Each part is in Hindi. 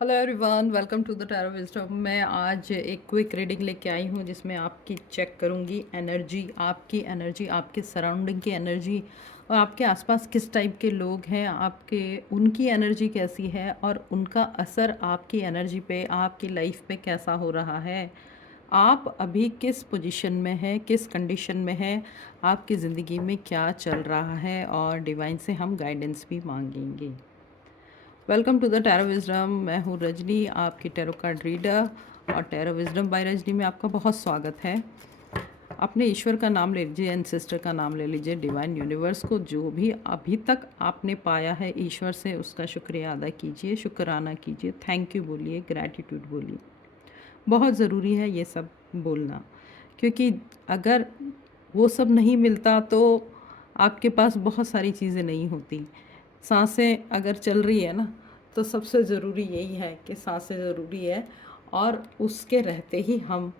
Hello everyone, welcome to the tarot wisdom. मैं आज एक क्विक रीडिंग लेके आई हूँ जिसमें आपकी चेक करूँगी एनर्जी, आपके सराउंडिंग की एनर्जी और आपके आसपास किस टाइप के लोग हैं, आपके उनकी एनर्जी कैसी है और उनका असर आपकी एनर्जी पे, आपकी लाइफ पे कैसा हो रहा है। आप अभी किस पोजीशन में हैं, किस कंडीशन में हैं, आपकी ज़िंदगी में क्या चल रहा है और डिवाइन से हम गाइडेंस भी मांगेंगे। Welcome to the tarot wisdom. मैं हूँ रजनी, आपकी टैरो कार्ड रीडर, और टैरो विज़डम बाय रजनी में आपका बहुत स्वागत है। अपने ईश्वर का नाम ले लीजिए, एंसेस्टर का नाम ले लीजिए, डिवाइन यूनिवर्स को जो भी अभी तक आपने पाया है ईश्वर से, उसका शुक्रिया अदा कीजिए, शुक्राना कीजिए, थैंक यू बोलिए, ग्रैटिट्यूड बोलिए। बहुत ज़रूरी है ये सब बोलना, क्योंकि अगर वो सब नहीं मिलता तो आपके पास बहुत सारी चीज़ें नहीं होती। सांसें अगर चल रही है ना, तो सबसे ज़रूरी यही है कि सांसें ज़रूरी है, और उसके रहते ही हम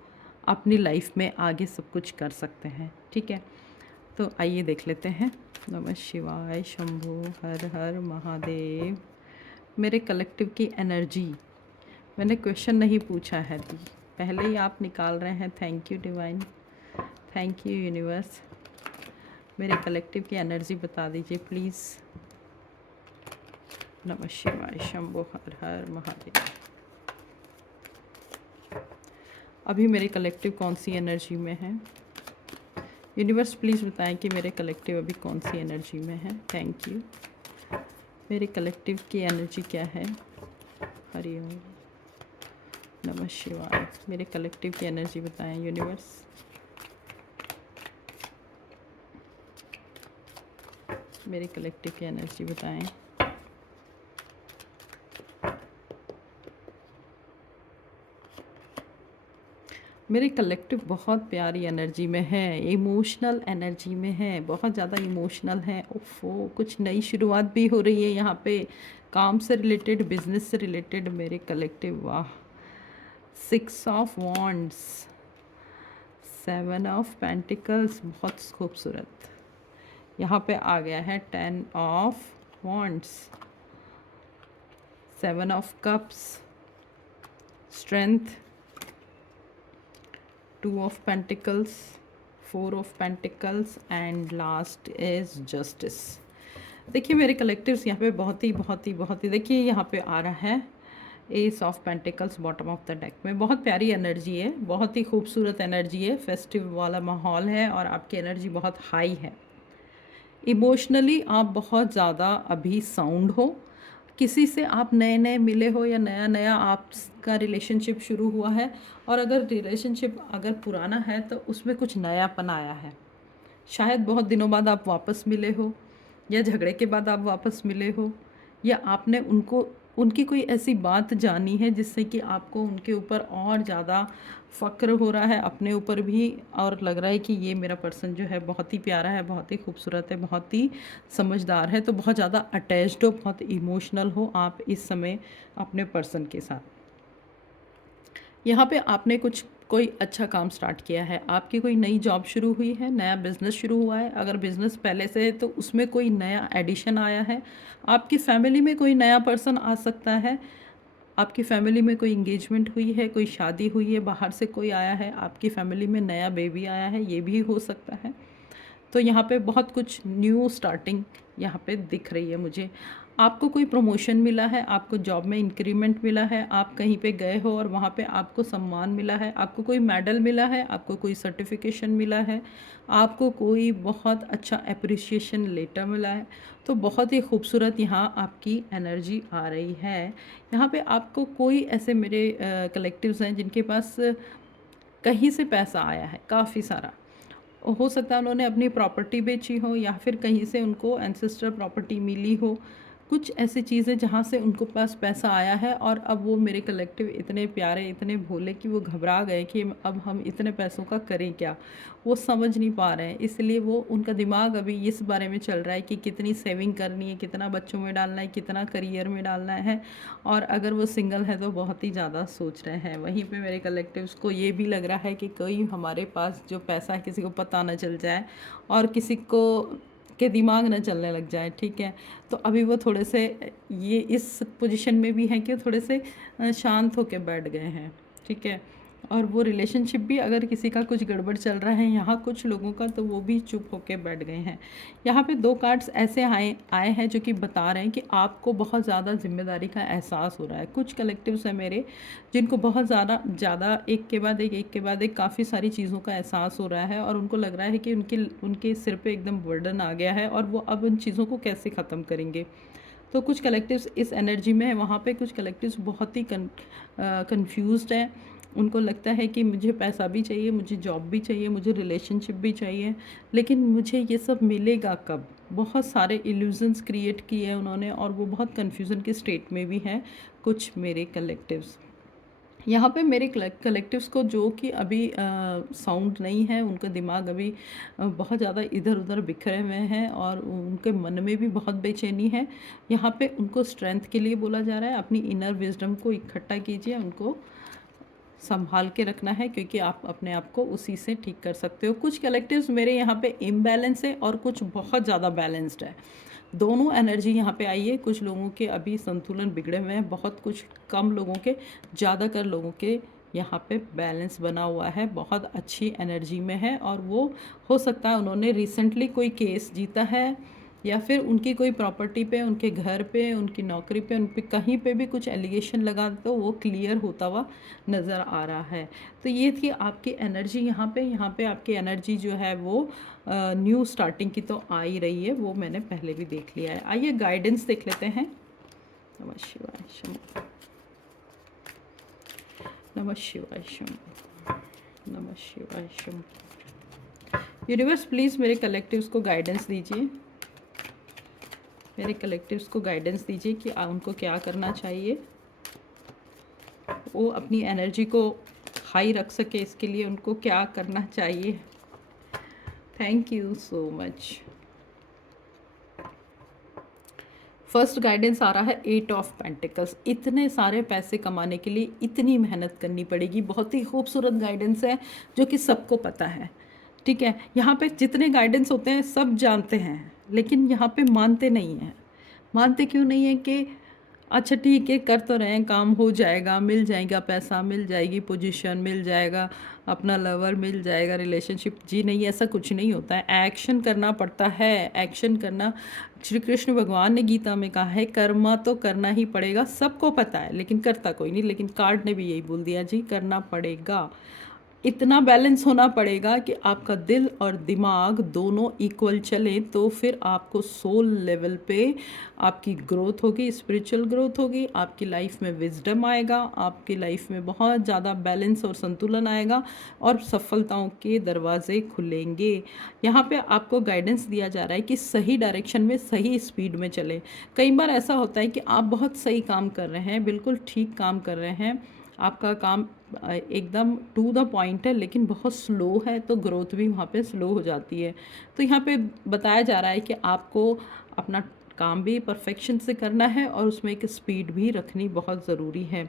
अपनी लाइफ में आगे सब कुछ कर सकते हैं। ठीक है, तो आइए देख लेते हैं। नमः शिवाय, शंभू, हर हर महादेव। मेरे कलेक्टिव की एनर्जी, मैंने क्वेश्चन नहीं पूछा है दी, पहले ही आप निकाल रहे हैं। Thank you divine, thank you universe. मेरे कलेक्टिव की एनर्जी बता दीजिए प्लीज़। नमः शिवाय, शंभो, हर हर महादेव। अभी मेरे कलेक्टिव कौन सी एनर्जी में है? यूनिवर्स प्लीज़ बताएं कि मेरे कलेक्टिव अभी कौन सी एनर्जी में है। Thank you. मेरे कलेक्टिव की एनर्जी क्या है? हरि ओम, नमः शिवाय। मेरे कलेक्टिव की एनर्जी बताएं यूनिवर्स। मेरे कलेक्टिव की एनर्जी बताएं। मेरे कलेक्टिव बहुत प्यारी एनर्जी में है, इमोशनल एनर्जी में है, बहुत ज़्यादा इमोशनल है। ओफो, कुछ नई शुरुआत भी हो रही है यहाँ पे, काम से रिलेटेड, बिजनेस से रिलेटेड। मेरे कलेक्टिव, वाह। 6 ऑफ वॉन्ड्स, 7 ऑफ पेंटिकल्स, बहुत खूबसूरत। यहाँ पे आ गया है 10 of wands, 7 of cups, strength, 2 of pentacles, 4 of pentacles, and last is justice. देखिए मेरे कलेक्टिव्स यहाँ पे बहुत ही देखिए यहाँ पे आ रहा है S of pentacles bottom of the deck में। बहुत प्यारी एनर्जी है, बहुत ही खूबसूरत एनर्जी है, फेस्टिव वाला माहौल है और आपकी एनर्जी बहुत हाई है। इमोशनली आप बहुत ज़्यादा अभी साउंड हो, किसी से आप नए नए मिले हो या नया नया आपका रिलेशनशिप शुरू हुआ है, और अगर रिलेशनशिप अगर पुराना है तो उसमें कुछ नयापन आया है। शायद बहुत दिनों बाद आप वापस मिले हो, या झगड़े के बाद आप वापस मिले हो, या आपने उनको उनकी कोई ऐसी बात जानी है जिससे कि आपको उनके ऊपर और ज़्यादा फ़क्र हो रहा है, अपने ऊपर भी, और लग रहा है कि ये मेरा पर्सन जो है बहुत ही प्यारा है, बहुत ही खूबसूरत है, बहुत ही समझदार है। तो बहुत ज़्यादा अटैच्ड हो, बहुत इमोशनल हो आप इस समय अपने पर्सन के साथ। यहाँ पे आपने कोई अच्छा काम स्टार्ट किया है, आपकी कोई नई जॉब शुरू हुई है, नया बिज़नेस शुरू हुआ है। अगर बिज़नेस पहले से है तो उसमें कोई नया एडिशन आया है। आपकी फैमिली में कोई नया पर्सन आ सकता है, आपकी फैमिली में कोई इंगेजमेंट हुई है, कोई शादी हुई है, बाहर से कोई आया है, आपकी फैमिली में नया बेबी आया है, ये भी हो सकता है। तो यहाँ पे बहुत कुछ न्यू स्टार्टिंग यहाँ पे दिख रही है मुझे। आपको कोई प्रमोशन मिला है, आपको जॉब में इंक्रीमेंट मिला है, आप कहीं पे गए हो और वहाँ पे आपको सम्मान मिला है, आपको कोई मेडल मिला है, आपको कोई सर्टिफिकेशन मिला है, आपको कोई बहुत अच्छा अप्रिसिएशन लेटर मिला है। तो बहुत ही खूबसूरत यहाँ आपकी एनर्जी आ रही है। यहाँ पे आपको कोई ऐसे मेरे कलेक्टिव्स हैं जिनके पास कहीं से पैसा आया है, काफ़ी सारा। हो सकता है उन्होंने अपनी प्रॉपर्टी बेची हो, या फिर कहीं से उनको एंसेस्टर प्रॉपर्टी मिली हो। कुछ ऐसी चीज़ें जहाँ से उनको पास पैसा आया है, और अब वो मेरे कलेक्टिव इतने प्यारे, इतने भोले कि वो घबरा गए कि अब हम इतने पैसों का करें क्या। वो समझ नहीं पा रहे हैं, इसलिए वो उनका दिमाग अभी इस बारे में चल रहा है कि कितनी सेविंग करनी है, कितना बच्चों में डालना है, कितना करियर में डालना है। और अगर वो सिंगल है तो बहुत ही ज़्यादा सोच रहे हैं। वहीं पे मेरे कलेक्टिव्स को ये भी लग रहा है कि कोई हमारे पास जो पैसा है किसी को पता ना चल जाए, और किसी को कि दिमाग ना चलने लग जाए, ठीक है। तो अभी वो थोड़े से ये इस पोजीशन में भी हैं कि वो थोड़े से शांत होके बैठ गए हैं, ठीक है। और वो रिलेशनशिप भी अगर किसी का कुछ गड़बड़ चल रहा है यहाँ कुछ लोगों का, तो वो भी चुप होके बैठ गए हैं। यहाँ पे 2 कार्ड्स ऐसे आए आए हैं जो कि बता रहे हैं कि आपको बहुत ज़्यादा ज़िम्मेदारी का एहसास हो रहा है। कुछ कलेक्टिव्स हैं मेरे जिनको बहुत ज़्यादा ज़्यादा एक के बाद एक के बाद एक काफ़ी सारी चीज़ों का एहसास हो रहा है, और उनको लग रहा है कि उनके उनके सिर पे एकदम बर्डन आ गया है और वो अब उन चीज़ों को कैसे ख़त्म करेंगे। तो कुछ कलेक्टिव्स इस एनर्जी में है, वहाँ पे कुछ कलेक्टिव्स बहुत ही कंफ्यूज्ड हैं। उनको लगता है कि मुझे पैसा भी चाहिए, मुझे जॉब भी चाहिए, मुझे रिलेशनशिप भी चाहिए, लेकिन मुझे ये सब मिलेगा कब? बहुत सारे इल्यूजन्स क्रिएट किए हैं उन्होंने, और वो बहुत कन्फ्यूज़न के स्टेट में भी हैं कुछ मेरे कलेक्टिव्स। यहाँ पे मेरे कलेक्टिव्स को जो कि अभी साउंड नहीं है, उनका दिमाग अभी बहुत ज़्यादा इधर उधर बिखरे हुए हैं और उनके मन में भी बहुत बेचैनी है। यहाँ पे उनको स्ट्रेंथ के लिए बोला जा रहा है, अपनी इनर विजडम को इकट्ठा कीजिए, उनको संभाल के रखना है, क्योंकि आप अपने आप को उसी से ठीक कर सकते हो। कुछ कलेक्टिव्स मेरे यहाँ पे इम्बैलेंस है और कुछ बहुत ज़्यादा बैलेंस्ड है। दोनों एनर्जी यहाँ पे आई है। कुछ लोगों के अभी संतुलन बिगड़े हुए हैं, बहुत कुछ कम लोगों के, ज़्यादातर लोगों के यहाँ पे बैलेंस बना हुआ है, बहुत अच्छी एनर्जी में है। और वो हो सकता है उन्होंने रिसेंटली कोई केस जीता है, या फिर उनकी कोई प्रॉपर्टी पे, उनके घर पे, उनकी नौकरी पे, उन पे कहीं पे भी कुछ एलिगेशन लगा तो वो क्लियर होता हुआ नज़र आ रहा है। तो ये थी आपकी एनर्जी यहाँ पे आपकी एनर्जी जो है वो न्यू स्टार्टिंग की तो आ ही रही है, वो मैंने पहले भी देख लिया है। आइए गाइडेंस देख लेते हैं। नमः शिवाय शंभो, नमः शिवाय शंभो, नमः शिवाय शंभो। यूनिवर्स प्लीज़ मेरे कलेक्टिव्स को गाइडेंस दीजिए, मेरे कलेक्टिव्स को गाइडेंस दीजिए कि उनको क्या करना चाहिए, वो अपनी एनर्जी को हाई रख सके, इसके लिए उनको क्या करना चाहिए। Thank you so much. First guidance आ रहा है 8 ऑफ पेंटिकल्स। इतने सारे पैसे कमाने के लिए इतनी मेहनत करनी पड़ेगी, बहुत ही खूबसूरत गाइडेंस है जो कि सबको पता है, ठीक है। यहाँ पे जितने गाइडेंस होते हैं सब जानते हैं, लेकिन यहाँ पे मानते नहीं हैं। मानते क्यों नहीं है कि अच्छा ठीक है कर तो रहे हैं, काम हो जाएगा, मिल जाएगा पैसा, मिल जाएगी पोजीशन, मिल जाएगा अपना लवर, मिल जाएगा रिलेशनशिप। जी नहीं, ऐसा कुछ नहीं होता है, एक्शन करना पड़ता है। एक्शन करना, श्री कृष्ण भगवान ने गीता में कहा है कर्मा तो करना ही पड़ेगा, सबको पता है लेकिन करता कोई नहीं। लेकिन कार्ड ने भी यही बोल दिया जी करना पड़ेगा। इतना बैलेंस होना पड़ेगा कि आपका दिल और दिमाग दोनों इक्वल चलें, तो फिर आपको सोल लेवल पे आपकी ग्रोथ होगी, स्पिरिचुअल ग्रोथ होगी, आपकी लाइफ में विजडम आएगा, आपकी लाइफ में बहुत ज़्यादा बैलेंस और संतुलन आएगा और सफलताओं के दरवाजे खुलेंगे। यहाँ पे आपको गाइडेंस दिया जा रहा है कि सही डायरेक्शन में सही स्पीड में चलें। कई बार ऐसा होता है कि आप बहुत सही काम कर रहे हैं, बिल्कुल ठीक काम कर रहे हैं, आपका काम एकदम टू द पॉइंट है, लेकिन बहुत स्लो है, तो ग्रोथ भी वहाँ पे स्लो हो जाती है। तो यहाँ पे बताया जा रहा है कि आपको अपना काम भी परफेक्शन से करना है और उसमें एक स्पीड भी रखनी बहुत ज़रूरी है।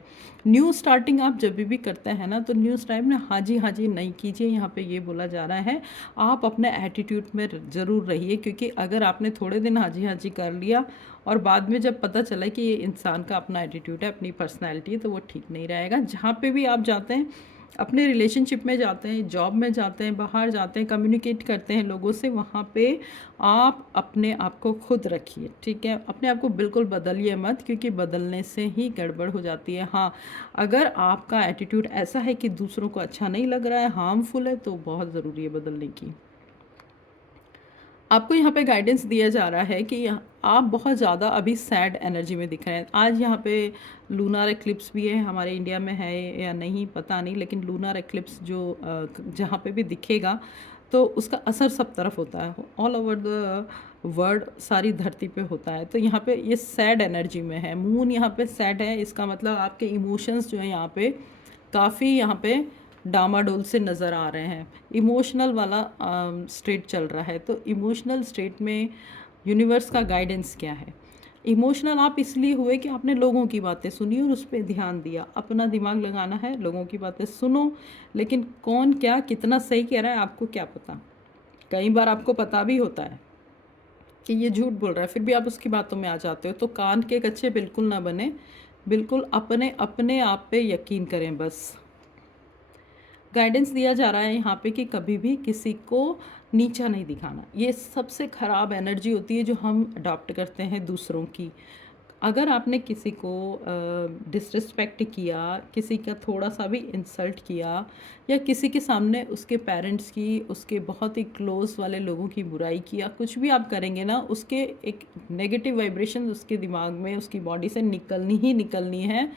न्यू स्टार्टिंग आप जब भी करते हैं ना, तो न्यू स्टार्ट में हाँ जी नहीं कीजिए। यहाँ पे ये बोला जा रहा है आप अपने एटीट्यूड में ज़रूर रहिए, क्योंकि अगर आपने थोड़े दिन हाँ जी कर लिया और बाद में जब पता चला कि ये इंसान का अपना एटीट्यूड है, अपनी पर्सनैलिटी है, तो वो ठीक नहीं रहेगा। जहाँ पे भी आप जाते हैं, अपने रिलेशनशिप में जाते हैं, जॉब में जाते हैं, बाहर जाते हैं, कम्युनिकेट करते हैं लोगों से, वहाँ पे आप अपने आप को खुद रखिए, ठीक है। अपने आप को बिल्कुल बदलिए मत, क्योंकि बदलने से ही गड़बड़ हो जाती है। हाँ, अगर आपका एटीट्यूड ऐसा है कि दूसरों को अच्छा नहीं लग रहा है, हार्मफुल है, तो बहुत ज़रूरी है बदलने की। आपको यहाँ पे गाइडेंस दिया जा रहा है कि आप बहुत ज़्यादा अभी सैड एनर्जी में दिख रहे हैं। आज यहाँ पे लूनार एक्लिप्स भी है, हमारे इंडिया में है या नहीं पता नहीं, लेकिन लूनार एक्लिप्स जो जहाँ पे भी दिखेगा तो उसका असर सब तरफ होता है, ऑल ओवर द वर्ल्ड, सारी धरती पे होता है। तो यहाँ पे ये सैड एनर्जी में है, मून यहाँ पे सैड है, इसका मतलब आपके इमोशंस जो है यहाँ पे काफ़ी यहाँ पे डामाडोल से नज़र आ रहे हैं। इमोशनल वाला स्टेट चल रहा है। तो इमोशनल स्टेट में यूनिवर्स का गाइडेंस क्या है? इमोशनल आप इसलिए हुए कि आपने लोगों की बातें सुनी और उस पर ध्यान दिया। अपना दिमाग लगाना है, लोगों की बातें सुनो, लेकिन कौन क्या कितना सही कह रहा है आपको क्या पता। कई बार आपको पता भी होता है, कि ये झूठ बोल रहा है, फिर भी आप उसकी बातों में आ जाते हो। तो कान के कच्चे बिल्कुल ना बने, बिल्कुल अपने अपने आप पे यकीन करें बस। गाइडेंस दिया जा रहा है यहाँ पे कि कभी भी किसी को नीचा नहीं दिखाना। ये सबसे ख़राब एनर्जी होती है जो हम अडॉप्ट करते हैं दूसरों की। अगर आपने किसी को डिसरिस्पेक्ट किया, किसी का थोड़ा सा भी इंसल्ट किया, या किसी के सामने उसके पेरेंट्स की, उसके बहुत ही क्लोज वाले लोगों की बुराई किया, कुछ भी आप करेंगे ना, उसके एक नेगेटिव वाइब्रेशन उसके दिमाग में, उसकी बॉडी से निकलनी ही निकलनी है।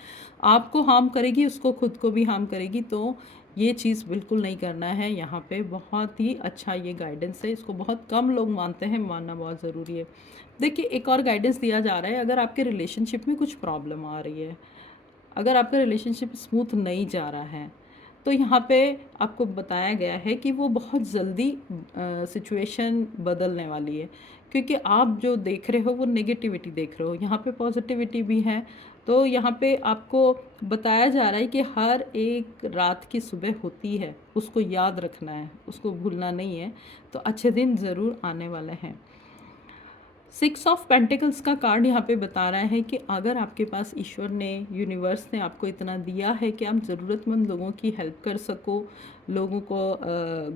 आपको हार्म करेगी, उसको खुद को भी हार्म करेगी। तो ये चीज़ बिल्कुल नहीं करना है। यहाँ पे बहुत ही अच्छा ये गाइडेंस है, इसको बहुत कम लोग मानते हैं, मानना बहुत ज़रूरी है। देखिए, एक और गाइडेंस दिया जा रहा है, अगर आपके रिलेशनशिप में कुछ प्रॉब्लम आ रही है, अगर आपका रिलेशनशिप स्मूथ नहीं जा रहा है, तो यहाँ पे आपको बताया गया है कि वो बहुत जल्दी सिचुएशन बदलने वाली है। क्योंकि आप जो देख रहे हो वो नेगेटिविटी देख रहे हो, यहाँ पे पॉजिटिविटी भी है। तो यहाँ पे आपको बताया जा रहा है कि हर एक रात की सुबह होती है, उसको याद रखना है, उसको भूलना नहीं है। तो अच्छे दिन ज़रूर आने वाले हैं। 6 ऑफ पेंटिकल्स का कार्ड यहाँ पे बता रहा है कि अगर आपके पास ईश्वर ने, यूनिवर्स ने आपको इतना दिया है कि आप ज़रूरतमंद लोगों की हेल्प कर सको, लोगों को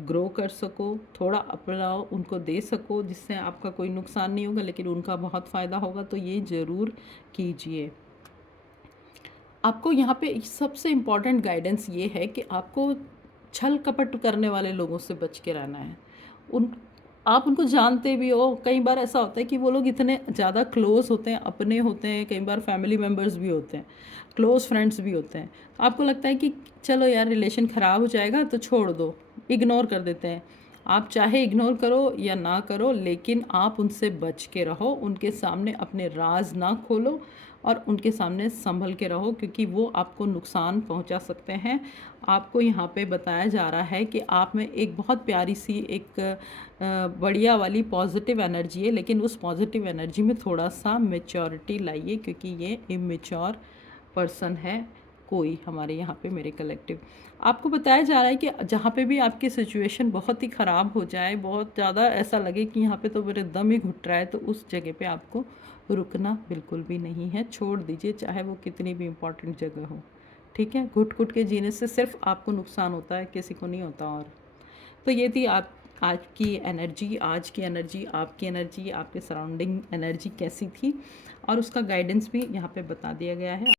ग्रो कर सको, थोड़ा अपना उनको दे सको, जिससे आपका कोई नुकसान नहीं होगा लेकिन उनका बहुत फ़ायदा होगा, तो ये ज़रूर कीजिए। आपको यहाँ पे सबसे इम्पॉर्टेंट गाइडेंस ये है कि आपको छल कपट करने वाले लोगों से बच के रहना है। उन आप उनको जानते भी हो, कई बार ऐसा होता है कि वो लोग इतने ज़्यादा क्लोज़ होते हैं, अपने होते हैं, कई बार फैमिली मेम्बर्स भी होते हैं, क्लोज़ फ्रेंड्स भी होते हैं। आपको लगता है कि चलो यार रिलेशन ख़राब हो जाएगा तो छोड़ दो, इग्नोर कर देते हैं। आप चाहे इग्नोर करो या ना करो, लेकिन आप उनसे बच के रहो, उनके सामने अपने राज ना खोलो और उनके सामने संभल के रहो, क्योंकि वो आपको नुकसान पहुंचा सकते हैं। आपको यहाँ पे बताया जा रहा है कि आप में एक बहुत प्यारी सी एक बढ़िया वाली पॉजिटिव एनर्जी है, लेकिन उस पॉजिटिव एनर्जी में थोड़ा सा मेच्योरिटी लाइए, क्योंकि ये इमेच्योर पर्सन है कोई हमारे यहाँ पे, मेरे कलेक्टिव। आपको बताया जा रहा है कि जहाँ पे भी आपकी सिचुएशन बहुत ही ख़राब हो जाए, बहुत ज़्यादा ऐसा लगे कि यहाँ पे तो मेरे दम ही घुट रहा है, तो उस जगह पे आपको रुकना बिल्कुल भी नहीं है, छोड़ दीजिए, चाहे वो कितनी भी इम्पोर्टेंट जगह हो। ठीक है, घुट घुट के जीने से सिर्फ आपको नुकसान होता है, किसी को नहीं होता। और तो ये थी आप आज की एनर्जी, आज की एनर्जी, आपकी एनर्जी, आपके सराउंडिंग एनर्जी कैसी थी, और उसका गाइडेंस भी यहाँ पे बता दिया गया है।